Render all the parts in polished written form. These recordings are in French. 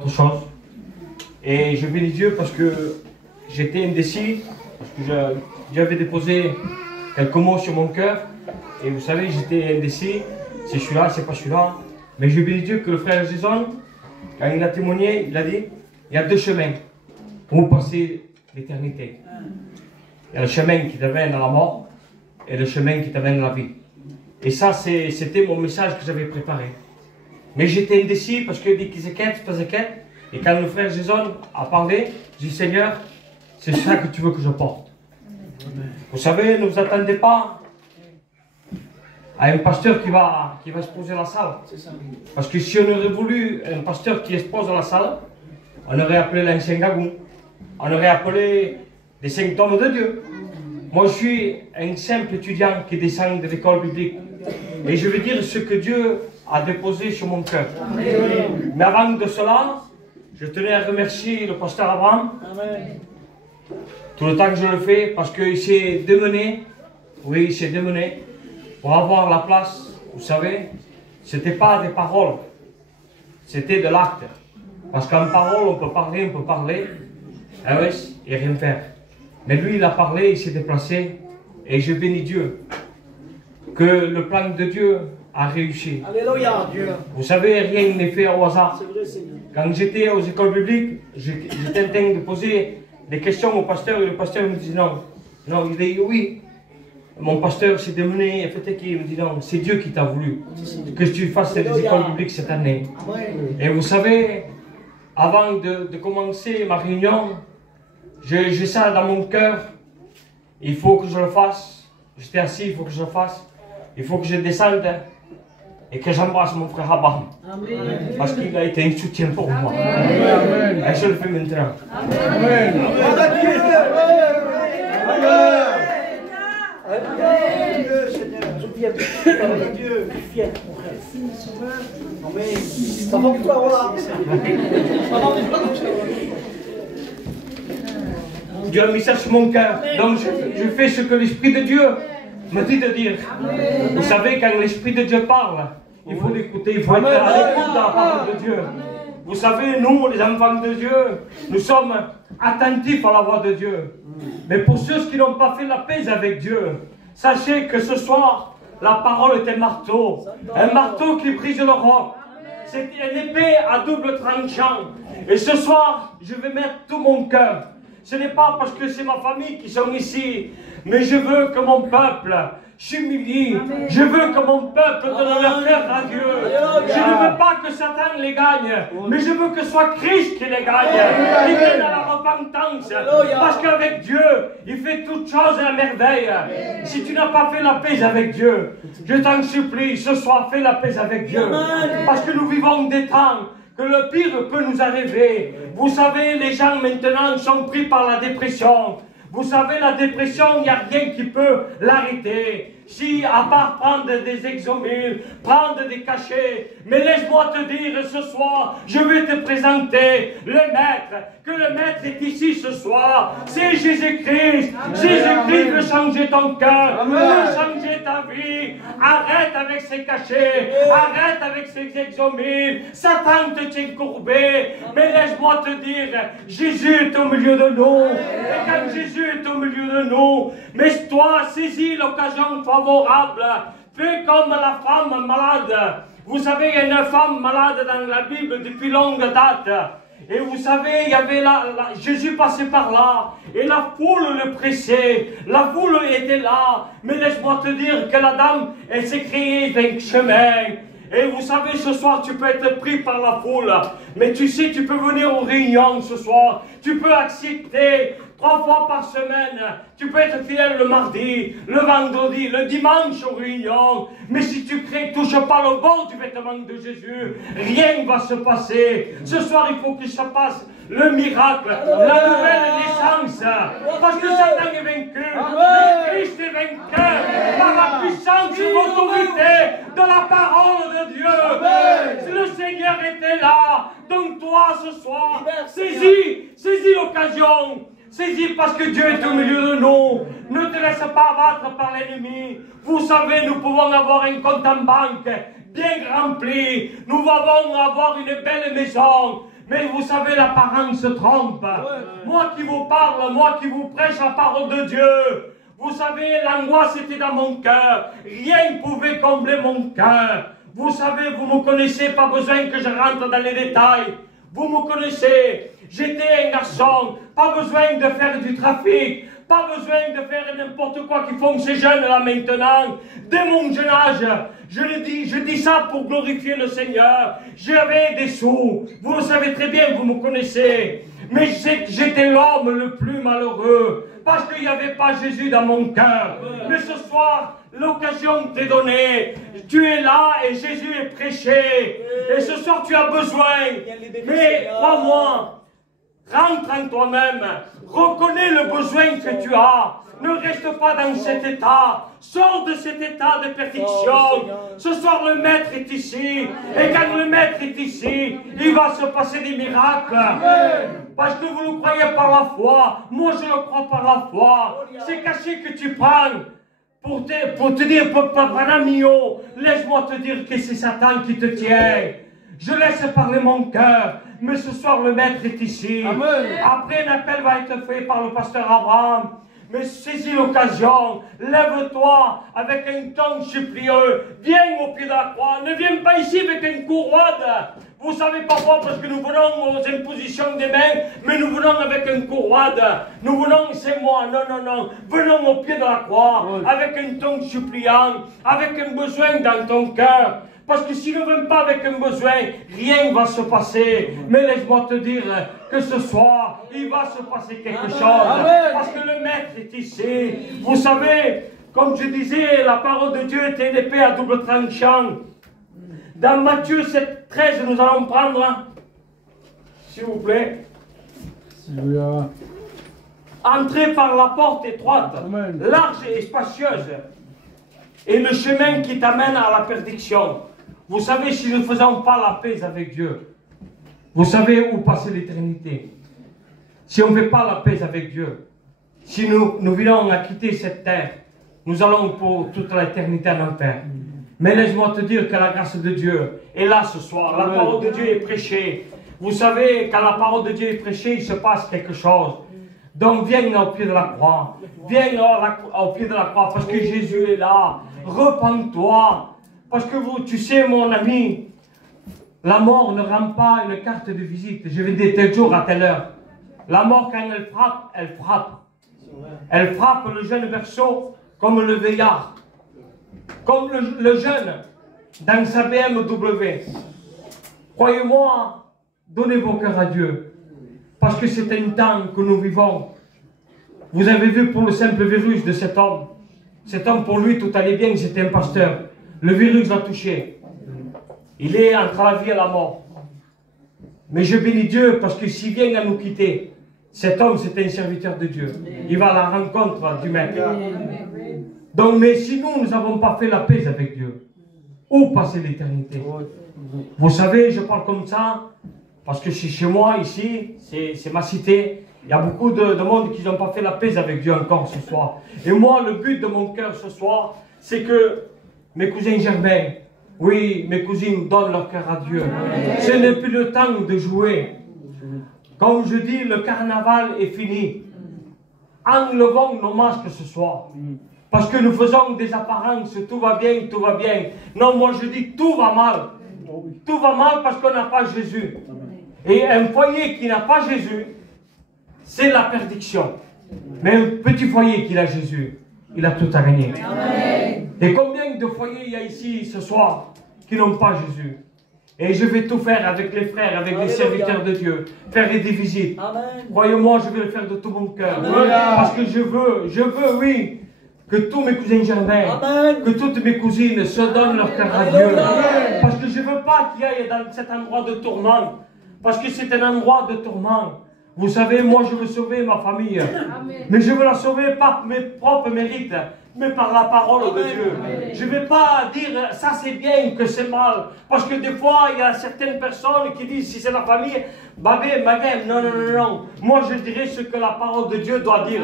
Autre chose. Et je bénis Dieu parce que j'étais indécis, parce que j'avais déposé quelques mots sur mon cœur. Et vous savez, j'étais indécis, c'est celui-là, c'est pas celui-là. Mais je bénis Dieu que le frère Jason, quand il a témoigné, il a dit, il y a deux chemins pour passer l'éternité. Il y a le chemin qui t'amène à la mort et le chemin qui t'amène à la vie. Et ça, c'était mon message que j'avais préparé. Mais j'étais indécis parce que dit qu'ils inquiètent, pas inquiète. Et quand le frère Jason a parlé, j'ai dit Seigneur, c'est ça que tu veux que je porte. Vous savez, ne vous attendez pas à un pasteur qui va exposer la salle. Parce que si on aurait voulu un pasteur qui expose la salle, on aurait appelé l'ancien Gagou. On aurait appelé des symptômes de Dieu. Moi, je suis un simple étudiant qui descend de l'école biblique. Et je veux dire ce que Dieu a déposé sur mon cœur. Mais avant de cela, je tenais à remercier le pasteur Abraham. Tout le temps que je le fais, parce qu'il s'est démené. Oui, il s'est démené pour avoir la place. Vous savez, ce n'était pas des paroles, c'était de l'acte. Parce qu'en parole, on peut parler, et rien faire. Mais lui, il a parlé, il s'est déplacé, et je bénis Dieu que le plan de Dieu a réussi. Alléluia, Dieu. Vous savez, rien n'est fait au hasard. C'est vrai, Seigneur. Quand j'étais aux écoles bibliques, j'étais en train de poser des questions au pasteur, et le pasteur me dit non. Non, il dit oui. Mon pasteur s'est démené, il me dit non, c'est Dieu qui t'a voulu que tu fasses les écoles bibliques cette année. Et vous savez, avant de commencer ma réunion, j'ai ça dans mon cœur, il faut que je le fasse. J'étais assis, il faut que je le fasse. Il faut que je descende et que j'embrasse mon frère Abraham. Parce qu'il a été un soutien pour moi. Amen. Et je le fais maintenant. Amen. Dieu, fier, mon frère. Amen. Ça va pour toi, voilà. Dieu a mis ça sur mon cœur. Donc je fais ce que l'Esprit de Dieu me dit de dire. Vous savez, quand l'Esprit de Dieu parle, il faut l'écouter, il faut être à l'écoute de la parole de Dieu. Vous savez, nous, les enfants de Dieu, nous sommes attentifs à la voix de Dieu. Mais pour ceux qui n'ont pas fait la paix avec Dieu, sachez que ce soir, la parole est un marteau qui brise le roc. C'est une épée à double tranchant. Et ce soir, je vais mettre tout mon cœur. Ce n'est pas parce que c'est ma famille qui sont ici, mais je veux que mon peuple s'humilie. Je veux que mon peuple donne leur cœur à Dieu. Je ne veux pas que Satan les gagne, mais je veux que ce soit Christ qui les gagne. Qui vienne à la repentance. Parce qu'avec Dieu, il fait toutes choses à merveille. Si tu n'as pas fait la paix avec Dieu, je t'en supplie, ce soir, fais la paix avec Dieu. Parce que nous vivons des temps que le pire peut nous arriver. Vous savez, les gens maintenant sont pris par la dépression. Vous savez, la dépression, il n'y a rien qui peut l'arrêter. Si, à part prendre des exomules, prendre des cachets. Mais laisse-moi te dire ce soir, je vais te présenter le Maître. Que le Maître est ici ce soir. C'est Jésus-Christ. Jésus-Christ veut changer ton cœur, veut changer ta vie. Arrête avec ces cachets, arrête avec ces exomules. Satan te tient courbé. Mais laisse-moi te dire, Jésus est au milieu de nous. Et quand Jésus est au milieu de nous, mais toi, saisis l'occasion favorable. Fais comme la femme malade. Vous savez, il y a une femme malade dans la Bible depuis longue date. Et vous savez, il y avait Jésus passait par là. Et la foule le pressait. La foule était là. Mais laisse-moi te dire que la dame, elle s'est créée d'un chemin. Et vous savez, ce soir, tu peux être pris par la foule. Mais tu sais, tu peux venir aux réunions ce soir. Tu peux accepter 3 fois par semaine. Tu peux être fidèle le mardi, le vendredi, le dimanche aux réunions. Mais si tu touches pas le bord du vêtement de Jésus, rien ne va se passer. Ce soir, il faut qu'il se passe le miracle, la nouvelle naissance. Parce que Satan est vaincu. Mais Christ est vainqueur par la puissance et l'autorité de la parole de Dieu. Le Seigneur était là. Donc toi, ce soir, saisis l'occasion. Saisis parce que Dieu est au milieu de nous. Ne te laisse pas abattre par l'ennemi. Vous savez, nous pouvons avoir un compte en banque bien rempli. Nous pouvons avoir une belle maison. Mais vous savez, l'apparence se trompe. Moi qui vous parle, moi qui vous prêche la parole de Dieu, vous savez, l'angoisse était dans mon cœur. Rien ne pouvait combler mon cœur. Vous savez, vous me connaissez, pas besoin que je rentre dans les détails. Vous me connaissez. J'étais un garçon, pas besoin de faire du trafic, pas besoin de faire n'importe quoi qu'ils font ces jeunes là maintenant. Dès mon jeune âge, je dis ça pour glorifier le Seigneur. J'avais des sous, vous le savez très bien, vous me connaissez. Mais j'étais l'homme le plus malheureux, parce qu'il n'y avait pas Jésus dans mon cœur. Mais ce soir, l'occasion t'est donnée. Tu es là et Jésus est prêché. Et ce soir, tu as besoin. Mais crois-moi, rentre en toi-même, reconnais le besoin que tu as, ne reste pas dans cet état, sors de cet état de perfection. Ce soir le Maître est ici, et quand le Maître est ici, il va se passer des miracles. Parce que vous le croyez par la foi, moi je le crois par la foi. C'est caché que tu prends pour te dire, Papa mio, laisse-moi te dire que c'est Satan qui te tient. Je laisse parler mon cœur, mais ce soir le Maître est ici. Amen. Après un appel va être fait par le pasteur Abraham. Mais saisis l'occasion, lève-toi avec un ton supplieux, viens au pied de la croix, ne viens pas ici avec une couronne. Vous savez pourquoi? Parce que nous venons aux impositions des mains, mais nous venons avec une couronne. Nous venons, c'est moi, non. Venons au pied de la croix, avec un ton suppliant, avec un besoin dans ton cœur. Parce que si nous ne venons pas avec un besoin, rien ne va se passer. Mais laisse-moi te dire que ce soir, il va se passer quelque chose. Amen. Parce que le Maître est ici. Vous savez, comme je disais, la parole de Dieu était une épée à double tranchant. Dans Matthieu 7, 13, nous allons prendre, s'il vous plaît. Entrez par la porte étroite, large et spacieuse, et le chemin qui t'amène à la perdition. Vous savez, si nous ne faisons pas la paix avec Dieu, vous savez où passer l'éternité. Si on ne fait pas la paix avec Dieu, si nous venons à quitter cette terre, nous allons pour toute l'éternité en enfer. Mais laisse-moi te dire que la grâce de Dieu est là ce soir. La parole de Dieu est prêchée. Vous savez, quand la parole de Dieu est prêchée, il se passe quelque chose. Donc viens au pied de la croix. Viens au pied de la croix parce que Jésus est là. Repens-toi. Parce que tu sais, mon ami, la mort ne rend pas une carte de visite. Je vais dire tel jour à telle heure. La mort, quand elle frappe, elle frappe. Elle frappe le jeune berceau comme le vieillard. Comme le jeune dans sa BMW. Croyez-moi, donnez vos cœurs à Dieu. Parce que c'est un temps que nous vivons. Vous avez vu pour le simple virus de cet homme. Cet homme, pour lui, tout allait bien, c'était un pasteur. Le virus l'a touché. Il est entre la vie et la mort. Mais je bénis Dieu parce que s'il vient à nous quitter, cet homme, c'est un serviteur de Dieu. Il va à la rencontre du Maître. Donc, mais si nous n'avons pas fait la paix avec Dieu, où passer l'éternité? Vous savez, je parle comme ça parce que chez moi, ici, c'est ma cité. Il y a beaucoup de monde qui n'ont pas fait la paix avec Dieu encore ce soir. Et moi, le but de mon cœur ce soir, c'est que mes cousins germains, oui, mes cousines donnent leur cœur à Dieu. Ce n'est plus le temps de jouer. Comme je dis, le carnaval est fini. Enlevons nos masques ce soir. Parce que nous faisons des apparences, tout va bien, tout va bien. Non, moi je dis tout va mal. Tout va mal parce qu'on n'a pas Jésus. Et un foyer qui n'a pas Jésus, c'est la perdition. Mais un petit foyer qui a Jésus, il a tout à gagner. Et combien de foyers il y a ici ce soir qui n'ont pas Jésus? Et je vais tout faire avec les frères, avec les serviteurs de Dieu, faire des visites. Croyez-moi, je vais le faire de tout mon cœur. Parce que je veux, oui, que tous mes cousins germains, que toutes mes cousines se donnent leur cœur à Dieu. Parce que je ne veux pas qu'il y ait dans cet endroit de tourment. Parce que c'est un endroit de tourment. Vous savez, moi je veux sauver ma famille. Mais je veux la sauver par mes propres mérites. mais par la parole de Dieu. Je ne vais pas dire ça c'est bien, que c'est mal. Parce que des fois, il y a certaines personnes qui disent, si c'est la famille, babé, magam, non, non, non, non. Moi, je dirais ce que la parole de Dieu doit dire.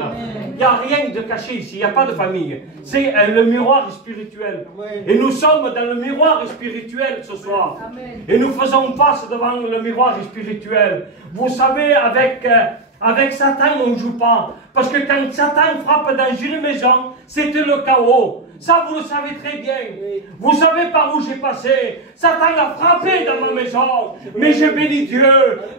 Il n'y a rien de caché ici, il n'y a pas de famille. C'est le miroir spirituel. Et nous sommes dans le miroir spirituel ce soir. Et nous faisons face devant le miroir spirituel. Vous savez, avec Satan, on ne joue pas. Parce que quand Satan frappe dans une maison, c'était le chaos. Ça, vous le savez très bien. Vous savez par où j'ai passé. Satan a frappé dans ma maison. Mais je bénis Dieu.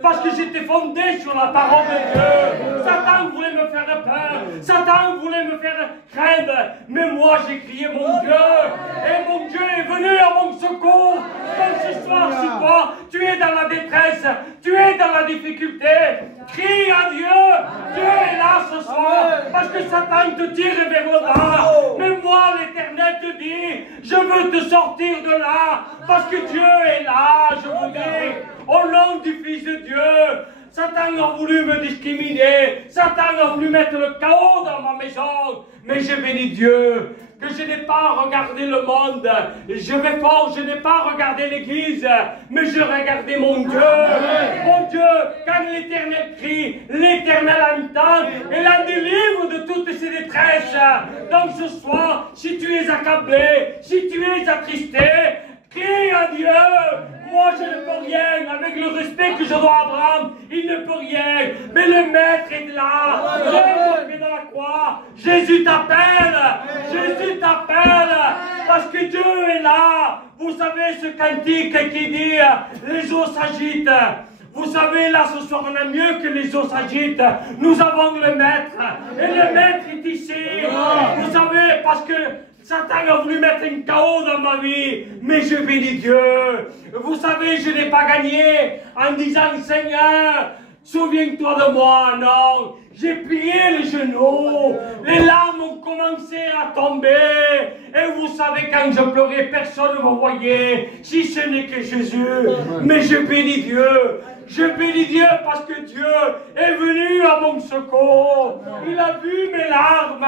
Parce que j'étais fondé sur la parole de Dieu. Satan voulait me faire peur. Satan voulait me faire craindre. Mais moi, j'ai crié mon Dieu. Et mon Dieu est venu à mon secours. Donc ce soir, si toi, tu es dans la détresse, tu es dans la difficulté, crie à Dieu. Dieu est là ce soir. Parce que Satan te tire vers le bas. Mais moi, l'Éternel te dit, je veux te sortir de là, parce que Dieu est là, je vous dis, au nom du Fils de Dieu. Satan a voulu me discriminer, Satan a voulu mettre le chaos dans ma maison, mais je bénis Dieu, que je n'ai pas regardé le monde, je vais fort, je n'ai pas regardé l'Église, mais je regardais mon Dieu. Mon Dieu, quand l'Éternel crie, l'Éternel entend et la délivre de toutes ses détresses. Donc ce soir, si tu es accablé, si tu es attristé, crie à Dieu. Moi, je ne peux rien. Avec le respect que je dois à Abraham, il ne peut rien. Mais le Maître est là. Jésus est dans la croix. Jésus t'appelle. Jésus t'appelle. Parce que Dieu est là. Vous savez ce cantique qui dit les eaux s'agitent. Vous savez, là, ce soir, on a mieux que les eaux s'agitent. Nous avons le Maître. Et le Maître est ici. Vous savez, parce que Satan a voulu mettre un chaos dans ma vie, mais je bénis Dieu. Vous savez, je n'ai pas gagné en disant, Seigneur, souviens-toi de moi. Non, j'ai plié les genoux, les larmes ont commencé à tomber. Et vous savez, quand je pleurais, personne ne me voyait, si ce n'est que Jésus. Mais je bénis Dieu. Je bénis Dieu parce que Dieu est venu à mon secours. Il a vu mes larmes.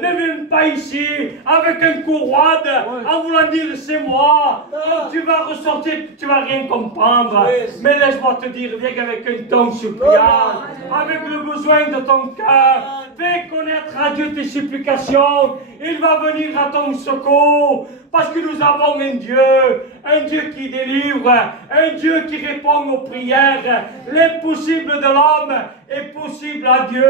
Ne viens pas ici avec un courroide en voulant dire c'est moi. Quand tu vas ressortir, tu vas rien comprendre. Mais laisse-moi te dire, viens avec un ton suppliant, avec le besoin de ton cœur. Fais connaître à Dieu tes supplications. Il va venir à ton secours. Parce que nous avons un Dieu qui délivre, un Dieu qui répond aux prières. L'impossible de l'homme est possible à Dieu.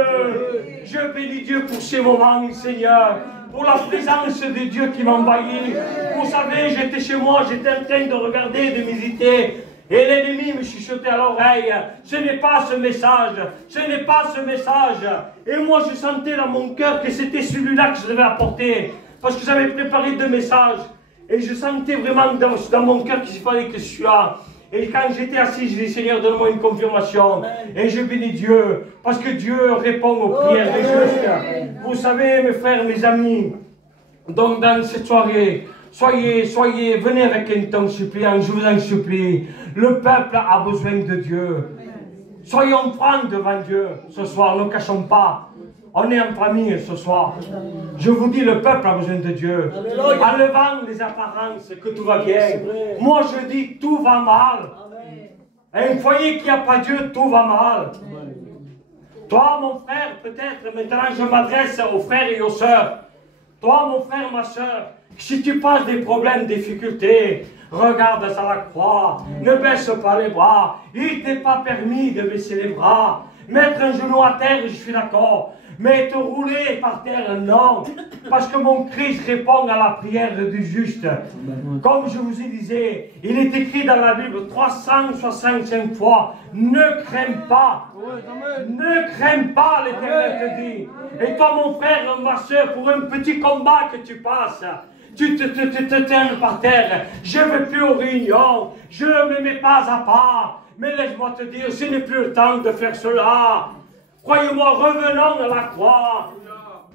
Je bénis Dieu pour ces moments, Seigneur, pour la présence de Dieu qui m'envahit. Vous savez, j'étais chez moi, j'étais en train de regarder, de méditer. Et l'ennemi me chuchotait à l'oreille, ce n'est pas ce message, ce n'est pas ce message. Et moi je sentais dans mon cœur que c'était celui-là que je devais apporter. Parce que j'avais préparé 2 messages. Et je sentais vraiment dans mon cœur qu'il fallait que je sois là. Et quand j'étais assis, je dis, Seigneur, donne-moi une confirmation. Et je bénis Dieu. Parce que Dieu répond aux prières des justes. Vous savez, mes frères, mes amis, donc dans cette soirée, soyez, venez avec un ton suppliant, je vous en supplie. Le peuple a besoin de Dieu. Soyons francs devant Dieu ce soir, ne cachons pas. On est en famille ce soir. Je vous dis, le peuple a besoin de Dieu. Enlevant les apparences que tout va bien. Moi je dis, tout va mal. Un foyer qui n'a pas Dieu, tout va mal. Toi, mon frère, peut-être, maintenant je m'adresse aux frères et aux sœurs. Toi, mon frère, ma sœur, si tu passes des problèmes, des difficultés, regarde à la croix, ne baisse pas les bras. Il n'est pas permis de baisser les bras. Mettre un genou à terre, je suis d'accord. Mais te rouler par terre, non. Parce que mon Christ répond à la prière du juste. Comme je vous ai disais, il est écrit dans la Bible 365 fois, ne crains pas. Ne crains pas, l'Éternel te dit. Et toi, mon frère, ma soeur, pour un petit combat que tu passes, tu te tiens par terre. Je ne vais plus aux réunions. Je ne me mets pas à part. Mais laisse-moi te dire, ce n'est plus le temps de faire cela. Croyez-moi, revenons à la croix.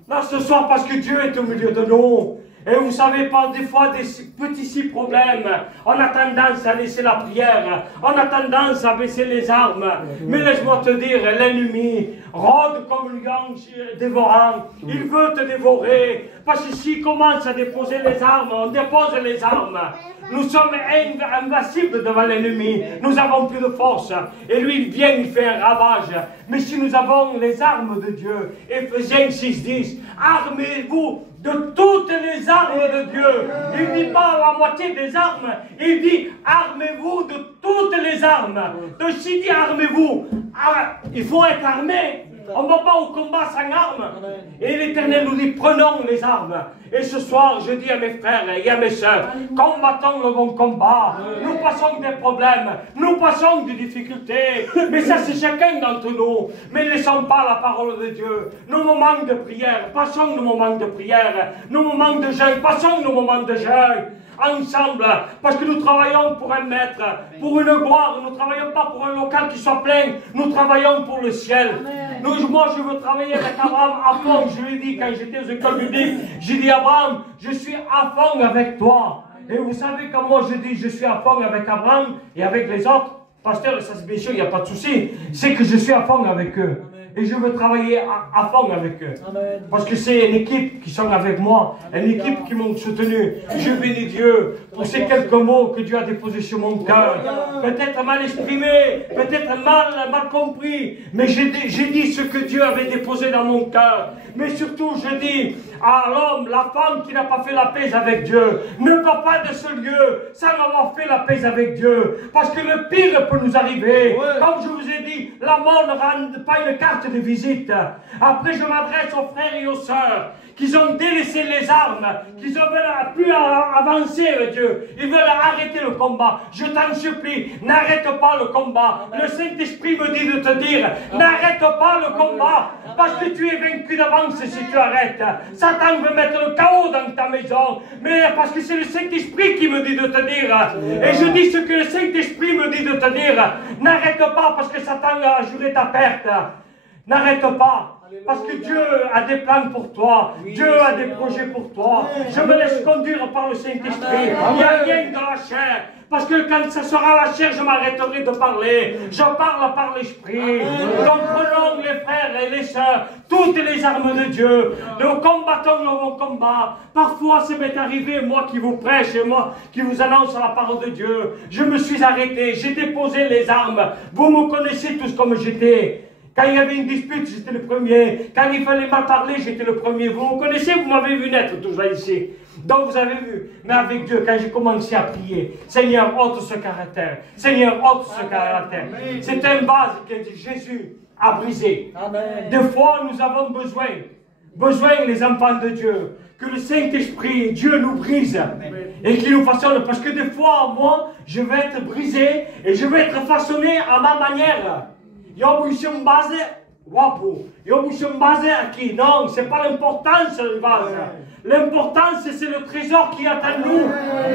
Là, ce soir, parce que Dieu est au milieu de nous. Et vous savez pas, des fois, des petits problèmes, on a tendance à laisser la prière, on a tendance à baisser les armes. Mais laisse-moi te dire, l'ennemi rôde comme un lion dévorant. Il veut te dévorer. Parce que s'il commence à déposer les armes, on dépose les armes. Nous sommes invincibles devant l'ennemi. Nous avons plus de force. Et lui, il vient, il fait un ravage. Mais si nous avons les armes de Dieu, Éphésiens 6:10, armez-vous de toutes les armes de Dieu. Il ne dit pas la moitié des armes. Il dit, armez-vous de toutes les armes. Donc s'il dit, armez-vous, il faut être armé. On ne va pas au combat sans armes. Et l'Éternel nous dit, prenons les armes. Et ce soir, je dis à mes frères et à mes sœurs, combattons le bon combat. Nous passons des problèmes, nous passons des difficultés. Mais ça, c'est chacun d'entre nous. Mais ne laissons pas la parole de Dieu. Nos moments de prière, passons nos moments de prière. Nos moments de jeûne, passons nos moments de jeûne. Ensemble, parce que nous travaillons pour un maître, pour une gloire. Nous ne travaillons pas pour un local qui soit plein, nous travaillons pour le ciel. Moi, je veux travailler avec Abraham à fond. Je lui ai dit, quand j'étais aux écoles bibliques, j'ai dit, Abraham, je suis à fond avec toi. Et vous savez, quand moi je dis, je suis à fond avec Abraham et avec les autres, pasteur, ça c'est bien sûr, il n'y a pas de souci, c'est que je suis à fond avec eux. Et je veux travailler à fond avec eux. Amen. Parce que c'est une équipe qui sont avec moi, une équipe qui m'ont soutenu. Je bénis Dieu pour ces quelques mots que Dieu a déposés sur mon cœur. Peut-être mal exprimé, peut-être mal compris, mais j'ai dit ce que Dieu avait déposé dans mon cœur. Mais surtout, je dis à l'homme, la femme qui n'a pas fait la paix avec Dieu, ne va pas de ce lieu sans avoir fait la paix avec Dieu. Parce que le pire peut nous arriver. Comme je vous ai dit, la mort ne rend pas une carte de visite. Après, je m'adresse aux frères et aux sœurs qui ont délaissé les armes, qui ne veulent plus avancer, Dieu. Ils veulent arrêter le combat. Je t'en supplie, n'arrête pas le combat. Le Saint-Esprit me dit de te dire, n'arrête pas le combat, parce que tu es vaincu d'avance si tu arrêtes. Satan veut mettre le chaos dans ta maison, mais parce que c'est le Saint-Esprit qui me dit de te dire. Et je dis ce que le Saint-Esprit me dit de te dire. N'arrête pas parce que Satan a juré ta perte. N'arrête pas, parce que Dieu a des plans pour toi, Dieu a des projets pour toi. Je me laisse conduire par le Saint-Esprit, il n'y a rien dans la chair. Parce que quand ça sera la chair, je m'arrêterai de parler. Je parle par l'Esprit. Donc prenons les frères et les sœurs, toutes les armes de Dieu. Nous combattons le bon combat. Parfois, ça m'est arrivé, moi qui vous prêche et moi qui vous annonce la parole de Dieu. Je me suis arrêté, j'ai déposé les armes. Vous me connaissez tous comme j'étais. Quand il y avait une dispute, j'étais le premier. Quand il fallait mal parler, j'étais le premier. Vous me connaissez, vous m'avez vu naître toujours ici. Donc vous avez vu. Mais avec Dieu, quand j'ai commencé à prier, Seigneur, ôte ce caractère. Seigneur, ôte ce caractère. C'est un vase que Jésus a brisé. Amen. Des fois, nous avons besoin, les enfants de Dieu, que le Saint-Esprit, Dieu nous brise. Amen. Et qu'il nous façonne. Parce que des fois, moi, je vais être brisé et je vais être façonné à ma manière. Io mi sono base, wapo. Io mi sono base à qui? Non, c'est pas l'importance du vase. L'importance, c'est le trésor qui est en nous.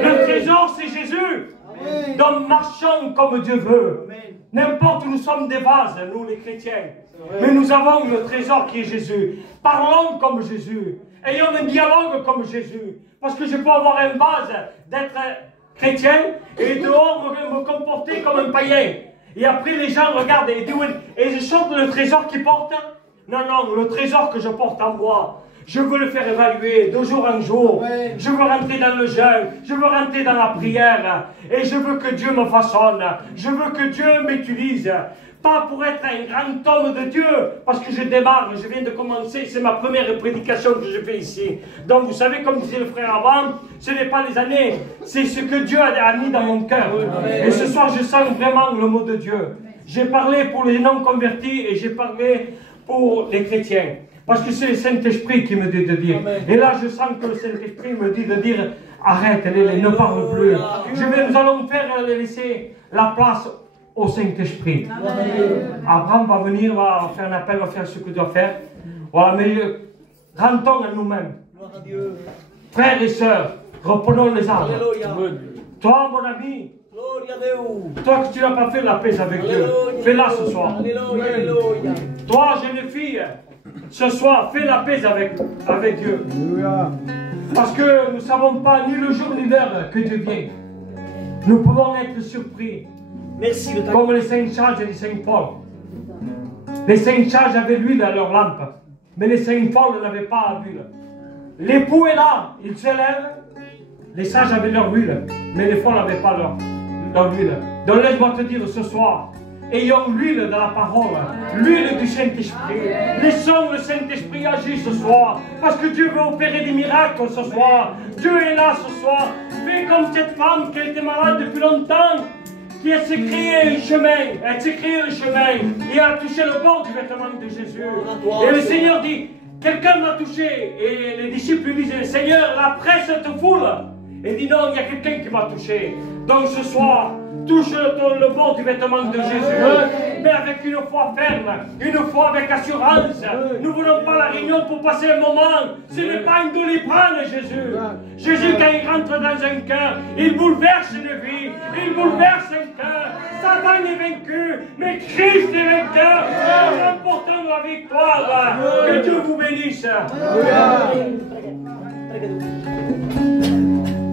Le trésor, c'est Jésus. Donc, marchons comme Dieu veut. N'importe où nous sommes des vases, nous les chrétiens. Mais nous avons le trésor qui est Jésus. Parlons comme Jésus. Ayons un dialogue comme Jésus. Parce que je peux avoir un vase d'être chrétien et dehors me comporter comme un païen. Et après, les gens regardent et disent, et je chante le trésor qu'ils portent. Non, non, le trésor que je porte en moi, je veux le faire évaluer de jour en jour. Ouais. Je veux rentrer dans le jeûne, je veux rentrer dans la prière. Et je veux que Dieu me façonne. Je veux que Dieu m'utilise. Pas pour être un grand homme de Dieu, parce que je démarre, je viens de commencer, c'est ma première prédication que je fais ici. Donc vous savez, comme disait le frère avant, ce n'est pas les années, c'est ce que Dieu a mis dans mon cœur. Et ce soir, je sens vraiment le mot de Dieu. J'ai parlé pour les non-convertis et j'ai parlé pour les chrétiens. Parce que c'est le Saint-Esprit qui me dit de dire. Et là, je sens que le Saint-Esprit me dit de dire, arrête, ne parle plus. Nous allons laisser la place au Saint-Esprit. Abraham va venir, va faire un appel, va faire ce qu'il doit faire. Voilà, mais rentrons à nous-mêmes. Frères et sœurs, reprenons les armes. Toi, mon ami, toi que tu n'as pas fait la paix avec Dieu, fais-la ce soir. Toi, jeune fille, ce soir, fais la paix avec Dieu. Parce que nous ne savons pas ni le jour ni l'heure que Dieu vient. Nous pouvons être surpris. Merci de ta Comme les saints Charles et les saints Paul. Les saints Charles avaient l'huile à leur lampe. Mais les saints Paul n'avaient pas d'huile. L'époux est là, il se lève. Les sages avaient leur huile, mais les folles n'avaient pas leur huile. Donc laisse-moi te dire ce soir, ayons l'huile dans la parole, l'huile du Saint-Esprit. Laissons le Saint-Esprit agir ce soir, parce que Dieu veut opérer des miracles ce soir. Dieu est là ce soir. Fais comme cette femme qui était malade depuis longtemps, qui s'est créé un chemin, elle s'est créé un chemin, et a touché le bord du vêtement de Jésus. Et le Seigneur dit, quelqu'un m'a touché, et les disciples lui disent, Seigneur, la presse te foule. Et dit non, il y a quelqu'un qui m'a touché. Donc ce soir, touche le bord du vêtement de Jésus, mais avec une foi ferme, une foi avec assurance. Nous ne voulons pas la réunion pour passer un moment. Ce n'est pas une doliprane, Jésus. Jésus, quand il rentre dans un cœur, il bouleverse une vie, il bouleverse un cœur. Satan est vaincu, mais Christ est vainqueur. Nous remportons la victoire. Que Dieu vous bénisse.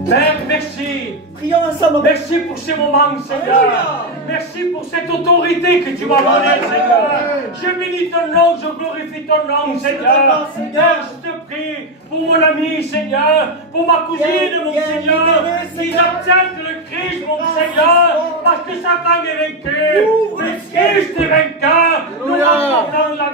Père, merci. Prions ensemble. Merci pour ces moments, Seigneur. Merci pour cette autorité que tu m'as donnée, Seigneur. Je bénis ton nom, je glorifie ton nom, Seigneur. Seigneur, je te prie pour mon ami, Seigneur, pour ma cousine, mon Seigneur, qui accepte le Christ, mon Seigneur, parce que Satan est vaincu. Le Christ est vainqueur. Nous remportons la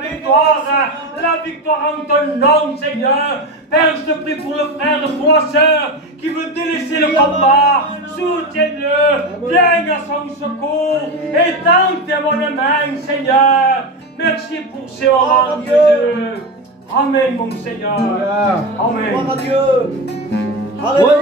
victoire en ton nom, Seigneur. Père, je te prie pour le frère, pour la sœur qui veut délaisser le combat. Soutiens-le, viens à son secours, étends tes bonnes mains, Seigneur. Merci pour ces moments, Dieu. Amen, mon Seigneur. Amen. Gloire à Dieu. Alléluia.